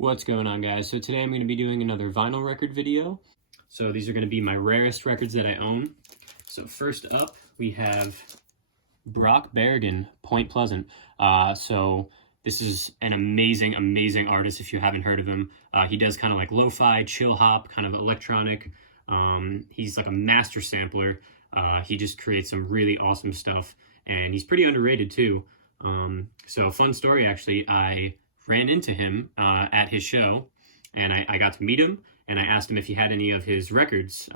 What's going on, guys? So today I'm going to be doing another vinyl record video. So these are going to be my rarest records that I own. So first up, we have Bergen, Point Pleasant. So this is an amazing artist if you haven't heard of him. He does kind of like lo-fi, chill hop, kind of electronic. He's like a master sampler. He just creates some really awesome stuff, and he's pretty underrated too. So fun story, actually, I ran into him at his show, and I got to meet him, and I asked him if he had any of his records,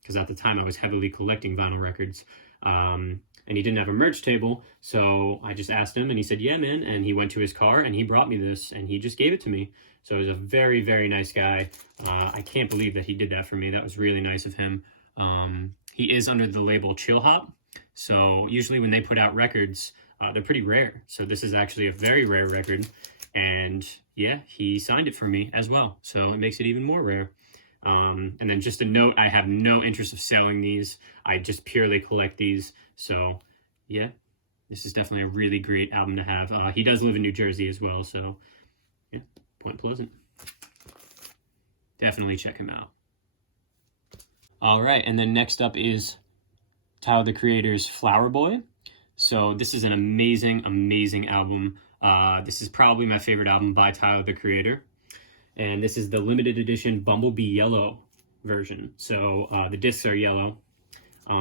because at the time I was heavily collecting vinyl records, and he didn't have a merch table, so I just asked him, and he said, yeah, man, and he went to his car, and he brought me this, and he just gave it to me. So he was a very nice guy. I can't believe that he did that for me. That was really nice of him. He is under the label Chill Hop, so usually when they put out records, they're pretty rare. So this is actually a very rare record. And yeah, he signed it for me as well, so it makes it even more rare. And then just a note, I have no interest of selling these. I just purely collect these. So yeah, this is definitely a really great album to have. He does live in New Jersey as well, so yeah, Point Pleasant. Definitely check him out. All right, and then next up is Tao The Creator's Flower Boy. So this is an amazing album. This is probably my favorite album by Tao The Creator. And this is the limited edition Bumblebee Yellow version. So the discs are yellow.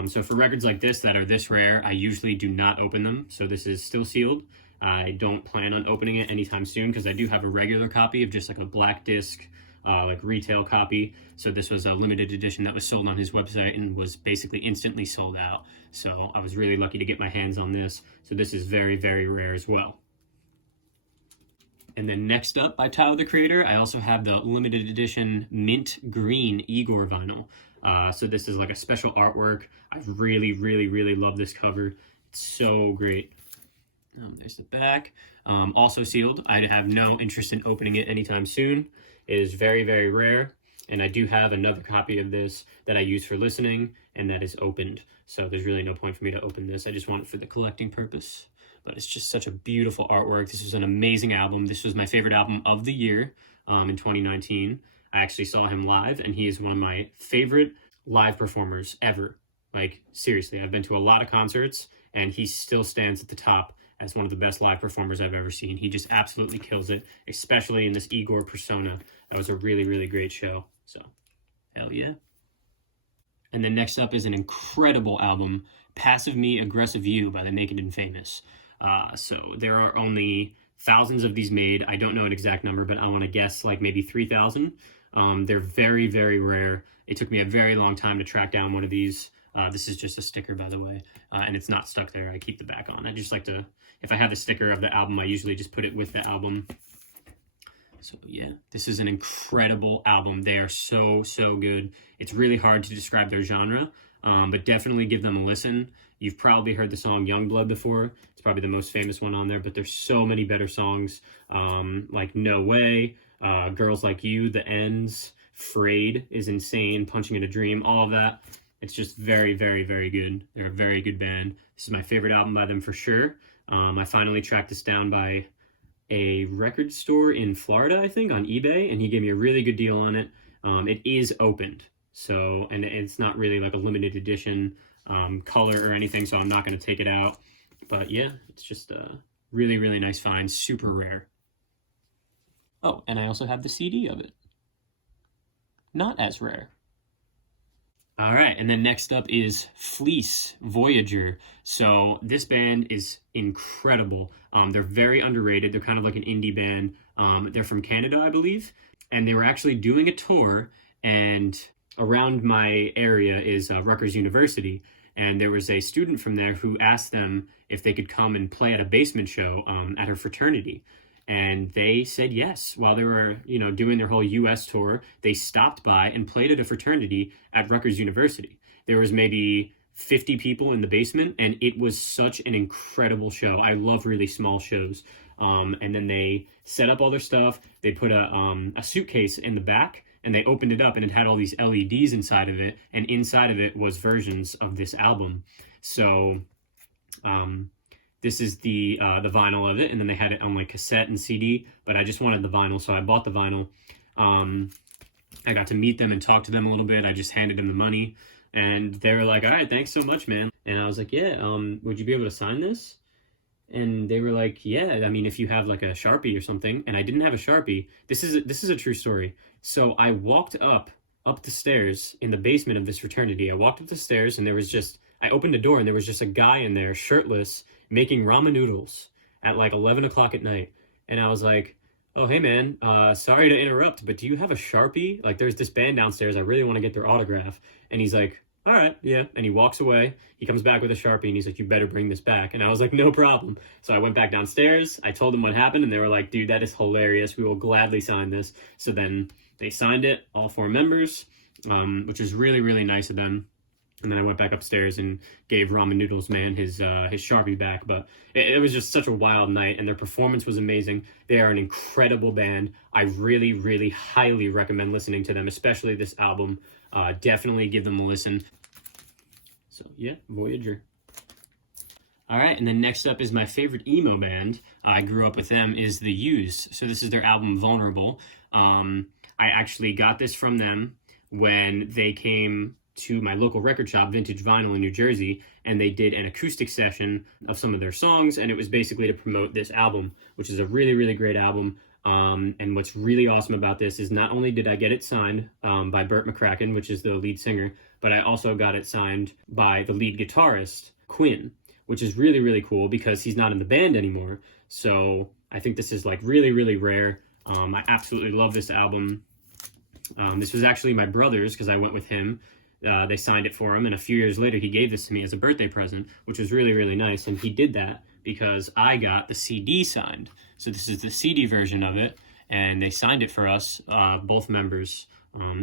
So for records like this that are this rare, I usually do not open them. So this is still sealed. I don't plan on opening it anytime soon because I do have a regular copy of just like a black disc, like retail copy. So this was a limited edition that was sold on his website and was basically instantly sold out. So I was really lucky to get my hands on this. So this is very rare as well. And then next up by Tao The Creator, I also have the limited edition mint green Igor vinyl. So this is like a special artwork. I really love this cover. It's so great. There's the back. Also sealed. I have no interest in opening it anytime soon. It is very rare. And I do have another copy of this that I use for listening, and that is opened. So there's really no point for me to open this. I just want it for the collecting purpose. But it's just such a beautiful artwork. This was an amazing album. This was my favorite album of the year in 2019. I actually saw him live, and he is one of my favorite live performers ever. Like, seriously, I've been to a lot of concerts, and he still stands at the top as one of the best live performers I've ever seen. He just absolutely kills it, especially in this Igor persona. That was a really great show. So, hell yeah. And then next up is an incredible album, Passive Me, Aggressive You by the Naked and Famous. So there are only thousands of these made. I don't know an exact number, but I want to guess like maybe 3,000. They're very rare. It took me a very long time to track down one of these. This is just a sticker, by the way, and it's not stuck there. I keep the back on. I just like to, if I have the sticker of the album, I usually just put it with the album. So yeah, this is an incredible album. They are so good. It's really hard to describe their genre, but definitely give them a listen. You've probably heard the song Youngblood before. It's probably the most famous one on there, but there's so many better songs, like No Way, Girls Like You, The Ends, Frayed is insane, Punching in a Dream, all of that. It's just very good. They're a very good band. This is my favorite album by them for sure. I finally tracked this down by a record store in Florida, I think, on eBay, and he gave me a really good deal on it. It is opened, so, and it's not really like a limited edition color or anything, so I'm not going to take it out. But yeah, it's just a really nice find, super rare. Oh, and I also have the CD of it. Not as rare. All right, and then next up is Fleece Voyager. So this band is incredible. They're very underrated. They're kind of like an indie band. They're from Canada, I believe. And they were actually doing a tour, and around my area is Rutgers University. And there was a student from there who asked them if they could come and play at a basement show at her fraternity. And they said yes. While they were, doing their whole U.S. tour, they stopped by and played at a fraternity at Rutgers University. There was maybe 50 people in the basement, and it was such an incredible show. I love really small shows. And then they set up all their stuff. They put a suitcase in the back, and they opened it up, and it had all these LEDs inside of it, and inside of it was versions of this album. So this is the vinyl of it, and then they had it on like cassette and CD, but I just wanted the vinyl, so I bought the vinyl. I got to meet them and talk to them a little bit. I just handed them the money, and they were like, all right, thanks so much, man. And I was like, yeah, would you be able to sign this? And they were like, yeah, I mean, if you have like a Sharpie or something. And I didn't have a Sharpie. This is a true story. So I walked up the stairs in the basement of this fraternity. I walked up the stairs, and I opened the door, and there was just a guy in there, shirtless, making ramen noodles at like 11 o'clock at night. And I was like, oh, hey man, sorry to interrupt, but do you have a Sharpie? Like, there's this band downstairs, I really want to get their autograph. And he's like, all right, yeah. And he walks away. He comes back with a Sharpie, and he's like, you better bring this back. And I was like, no problem. So I went back downstairs. I told them what happened, and they were like, dude, that is hilarious. We will gladly sign this. So then they signed it, all 4 members, which is really, really nice of them. And then I went back upstairs and gave Ramen Noodles Man his Sharpie back. But it was just such a wild night, and their performance was amazing. They are an incredible band. I really, really highly recommend listening to them, especially this album. Definitely give them a listen. So yeah, Voyager. All right, and then next up is my favorite emo band. I grew up with them, is The Used. So this is their album Vulnerable. I actually got this from them when they came to my local record shop, Vintage Vinyl in New Jersey, and they did an acoustic session of some of their songs, and it was basically to promote this album, which is a really, really great album. And what's really awesome about this is not only did I get it signed by Burt McCracken, which is the lead singer, but I also got it signed by the lead guitarist, Quinn, which is really, really cool because he's not in the band anymore. So I think this is like really, really rare. I absolutely love this album. This was actually my brother's because I went with him. They signed it for him, and a few years later he gave this to me as a birthday present, which was really, really nice. And he did that because I got the CD signed. So this is the CD version of it, and they signed it for us, both members.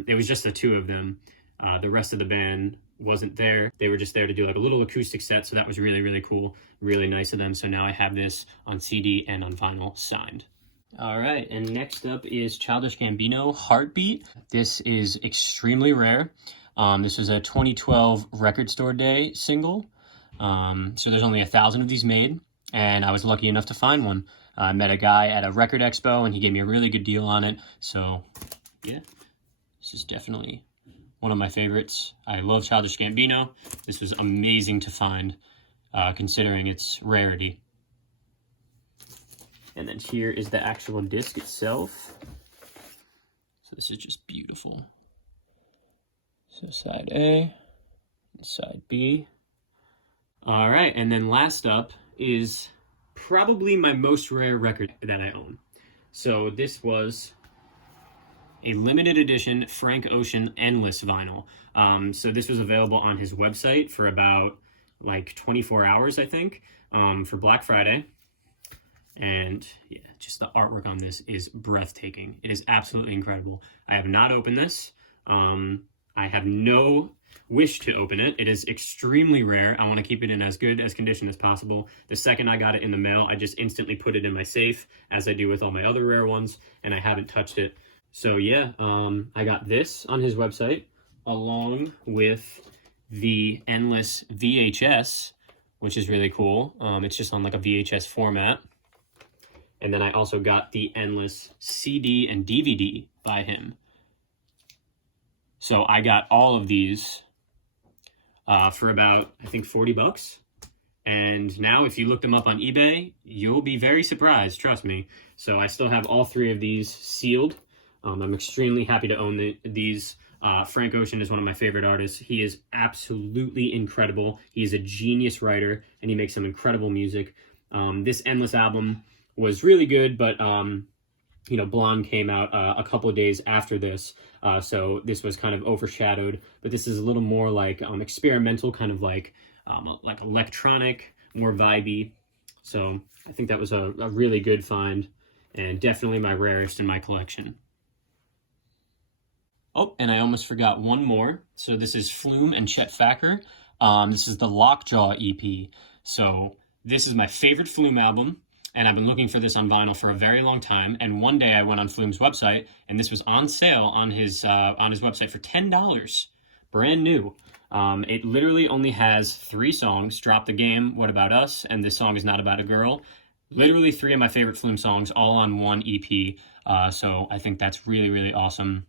It was just the 2 of them. The rest of the band wasn't there. They were just there to do like a little acoustic set, so that was really, really cool. Really nice of them. So now I have this on CD and on vinyl signed. All right, and next up is Childish Gambino, Heartbeat. This is extremely rare. This was a 2012 Record Store Day single. So there's only 1,000 of these made, and I was lucky enough to find one. I met a guy at a record expo, and he gave me a really good deal on it. So, yeah, this is definitely one of my favorites. I love Childish Gambino. This was amazing to find, considering its rarity. And then here is the actual disc itself. So this is just beautiful. So side A and side B. All right, and then last up is probably my most rare record that I own. So this was a limited edition Frank Ocean Endless vinyl. So this was available on his website for about like 24 hours, I think, for Black Friday. And yeah, just the artwork on this is breathtaking. It is absolutely incredible. I have not opened this. I have no wish to open it. It is extremely rare. I want to keep it in as good as condition as possible. The second I got it in the mail, I just instantly put it in my safe, as I do with all my other rare ones, and I haven't touched it. So yeah, I got this on his website, along with the Endless VHS, which is really cool. It's just on like a VHS format. And then I also got the Endless CD and DVD by him. So I got all of these for about, I think, $40. And now if you look them up on eBay, you'll be very surprised, trust me. So I still have all 3 of these sealed. I'm extremely happy to own these. Frank Ocean is one of my favorite artists. He is absolutely incredible. He is a genius writer, and he makes some incredible music. This Endless album was really good, but Blonde came out a couple of days after this, so this was kind of overshadowed. But this is a little more like experimental, kind of like electronic, more vibey. So I think that was a really good find, and definitely my rarest in my collection. Oh, and I almost forgot one more. So this is Flume and Chet Facker. This is the Lockjaw EP. So this is my favorite Flume album, and I've been looking for this on vinyl for a very long time. And one day I went on Flume's website, and this was on sale on his website for $10. brand new. It literally only has 3 songs, Drop the Game, What About Us, and This Song Is Not About a Girl. Literally 3 of my favorite Flume songs, all on one EP. So I think that's really, really awesome.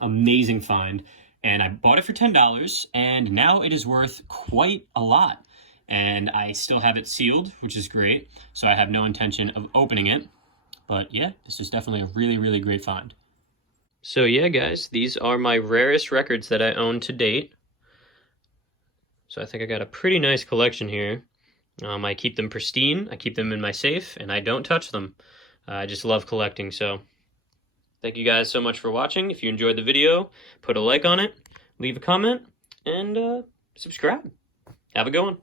Amazing find. And I bought it for $10, and now it is worth quite a lot. And I still have it sealed, which is great. So I have no intention of opening it. But yeah, this is definitely a really, really great find. So yeah, guys, these are my rarest records that I own to date. So I think I got a pretty nice collection here. I keep them pristine, I keep them in my safe, and I don't touch them. I just love collecting, so thank you guys so much for watching. If you enjoyed the video, put a like on it, leave a comment, and subscribe. Have a good one.